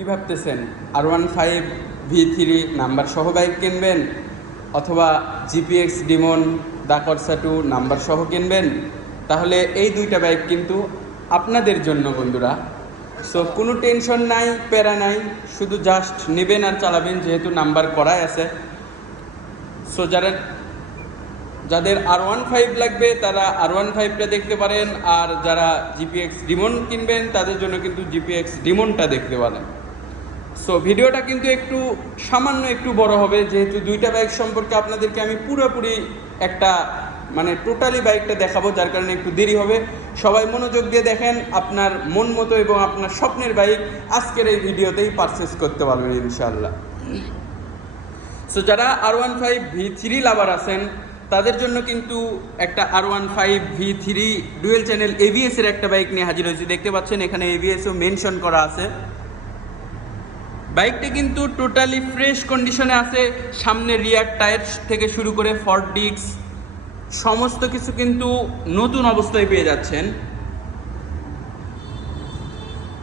কি ভাবতেছেন? R15 V3 number সহ বাইক কিনবেন, অথবা GPX ডিমন দা করসা 2 নাম্বার সহ কিনবেন? তাহলে এই দুইটা বাইক কিন্তু আপনাদের জন্য বন্ধুরা। সো কোনো টেনশন নাই, প্যারা নাই, শুধু জাস্ট নেবেন আর চালাবেন, যেহেতু নাম্বার করাই আছে। সো যাদের R15 লাগবে তারা R15টা দেখতে পারেন, আর যারা GPX ডিমন কিনবেন তাদের জন্য কিন্তু GPX ডিমনটা দেখতে পারেন। সো ভিডিওটা কিন্তু সামান্য একটু বড় হবে, যেহেতু দুইটা বাইক সম্পর্কে আপনাদেরকে আমি পুরোপুরি টোটালি বাইকটা দেখাবো, যার কারণে একটু দেরি হবে। সবাই মনোযোগ দিয়ে দেখেন, আপনার মন মতো এবং আপনার স্বপ্নের বাইক আজকের এই ভিডিওতেই পারচেস করতে পারবেন ইনশাআল্লাহ। সো যারা R15 V3 লাভার আছেন তাদের জন্য কিন্তু একটা R15 V3 dual channel ABS এর একটা বাইক নিয়ে হাজির হয়েছি। দেখতে পাচ্ছেন এখানে ABSও মেনশন করা আছে। বাইকটি কিন্তু টোটালি ফ্রেশ কন্ডিশনে আছে। সামনে রিয়ার টায়ার থেকে শুরু করে ফর্ড ডিস্ক সমস্ত কিছু কিন্তু নতুন অবস্থায় পেয়ে যাচ্ছেন।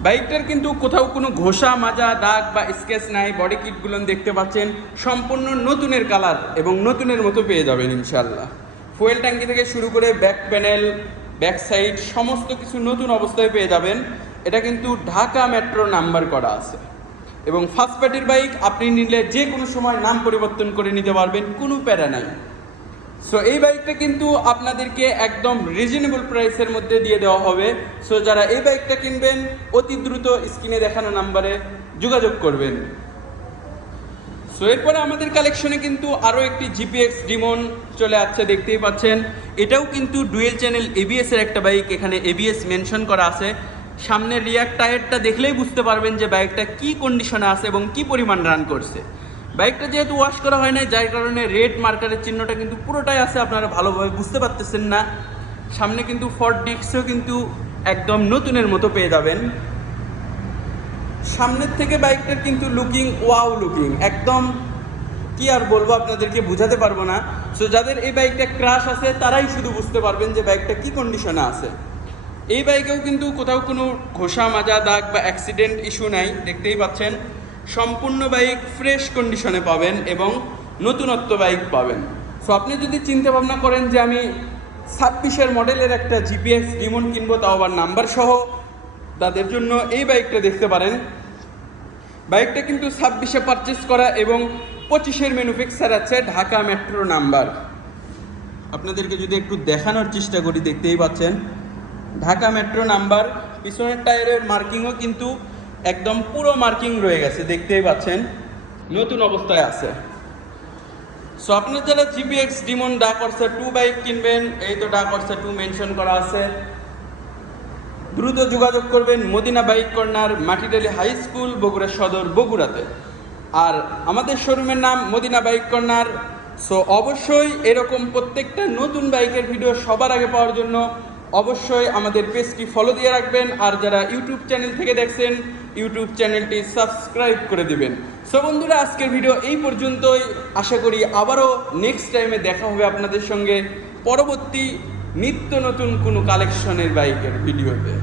বাইকটার কিন্তু কোথাও কোনো ঘষা মাজা দাগ বা স্কেচ নাই। বডি কিটগুলো দেখতে পাচ্ছেন সম্পূর্ণ নতুনের কালার এবং নতুনের মতো পেয়ে যাবেন ইনশাল্লাহ। ফুয়েল ট্যাঙ্কি থেকে শুরু করে ব্যাক প্যানেল, ব্যাক সাইড সমস্ত কিছু নতুন অবস্থায় পেয়ে যাবেন। এটা কিন্তু ঢাকা মেট্রো নাম্বার করা আছে এবং ফার্স্ট পার্টির বাইক, আপনি নিলে যে কোনো সময় নাম পরিবর্তন করে নিতে পারবেন, কোনো প্যারা নাই। সো এই বাইকটা কিন্তু আপনাদেরকে একদম রিজনেবল প্রাইসের মধ্যে দিয়ে দেওয়া হবে। সো যারা এই বাইকটা কিনবেন অতি দ্রুত স্ক্রিনে দেখানো নাম্বারে যোগাযোগ করবেন। সো এরপরে আমাদের কালেকশনে কিন্তু আরও একটি GPX ডিমন চলে আসছে, দেখতেই পাচ্ছেন। এটাও কিন্তু ডুয়েল চ্যানেল ABS এর একটা বাইক। এখানে ABS মেনশন করা আছে। সামনের রিয়ার টায়ারটা দেখলেই বুঝতে পারবেন যে বাইকটা কি কন্ডিশনে আছে এবং কি পরিমাণ রান করছে। বাইকটা যেহেতু ওয়াশ করা হয় না, যার কারণে রেড মার্কারের চিহ্নটা কিন্তু পুরোটাই আছে, আপনারা ভালোভাবে বুঝতে পারতেছেন না। সামনে কিন্তু ফর্ড ডিস্কও কিন্তু একদম নতুনের মতো পেয়ে যাবেন। সামনের থেকে বাইকটার কিন্তু লুকিং ওয়াও লুকিং, একদম কি আর বলবো, আপনাদেরকে বোঝাতে পারবো না। সো যাদের এই বাইকটা ক্রাশ আছে তারাই শুধু বুঝতে পারবেন যে বাইকটা কি কন্ডিশনে আছে। এই বাইকেও কিন্তু কোথাও কোনো ঘষা মাজা দাগ বা অ্যাক্সিডেন্ট ইস্যু নাই, দেখতেই পাচ্ছেন। সম্পূর্ণ বাইক ফ্রেশ কন্ডিশনে পাবেন এবং নতুনত্ব বাইক পাবেন। সো আপনি যদি চিন্তা ভাবনা করেন যে আমি 26-এর মডেলের একটা GPX ডিমন কিনবো, তাও আবার নাম্বার সহ, তাদের জন্য এই বাইকটা দেখতে পারেন। বাইকটা কিন্তু 26-এ পারচেস করা এবং 25-এর ম্যানুফ্যাকচার আছে, ঢাকা মেট্রো নাম্বার। আপনাদেরকে যদি একটু দেখানোর চেষ্টা করি, দেখতেই পাচ্ছেন ঢাকা মেট্রো নাম্বার। পিছনের টায়ারের মার্কিংও কিন্তু একদম পুরো মার্কিং রয়ে গেছে, দেখতেই পাচ্ছেন নতুন অবস্থায় আছে। সো আপনার যারা GPX ডিমন দা করসা 2 বাইক কিনবেন, এই তো দা করসা 2 মেনশন করা আছে, দ্রুত যোগাযোগ করবেন Madina bike corner, Matidali high school, Bogura Sadar, বগুড়াতে। আর আমাদের শোরুমের নাম মদিনা বাইক কর্নার। সো অবশ্যই এরকম প্রত্যেকটা নতুন বাইকের ভিডিও সবার আগে পাওয়ার জন্য অবশ্যই আমাদের পেজটি ফলো দিয়ে রাখবেন। আর যারা ইউটিউব চ্যানেল থেকে দেখছেন, ইউটিউব চ্যানেলটি সাবস্ক্রাইব করে দিবেন। সো বন্ধুরা, আজকের ভিডিও এই পর্যন্তই। আশা করি আবারও নেক্সট টাইমে দেখা হবে আপনাদের সঙ্গে পরবর্তী নিত্য নতুন কোনো কালেকশনের বাইকের ভিডিওতে।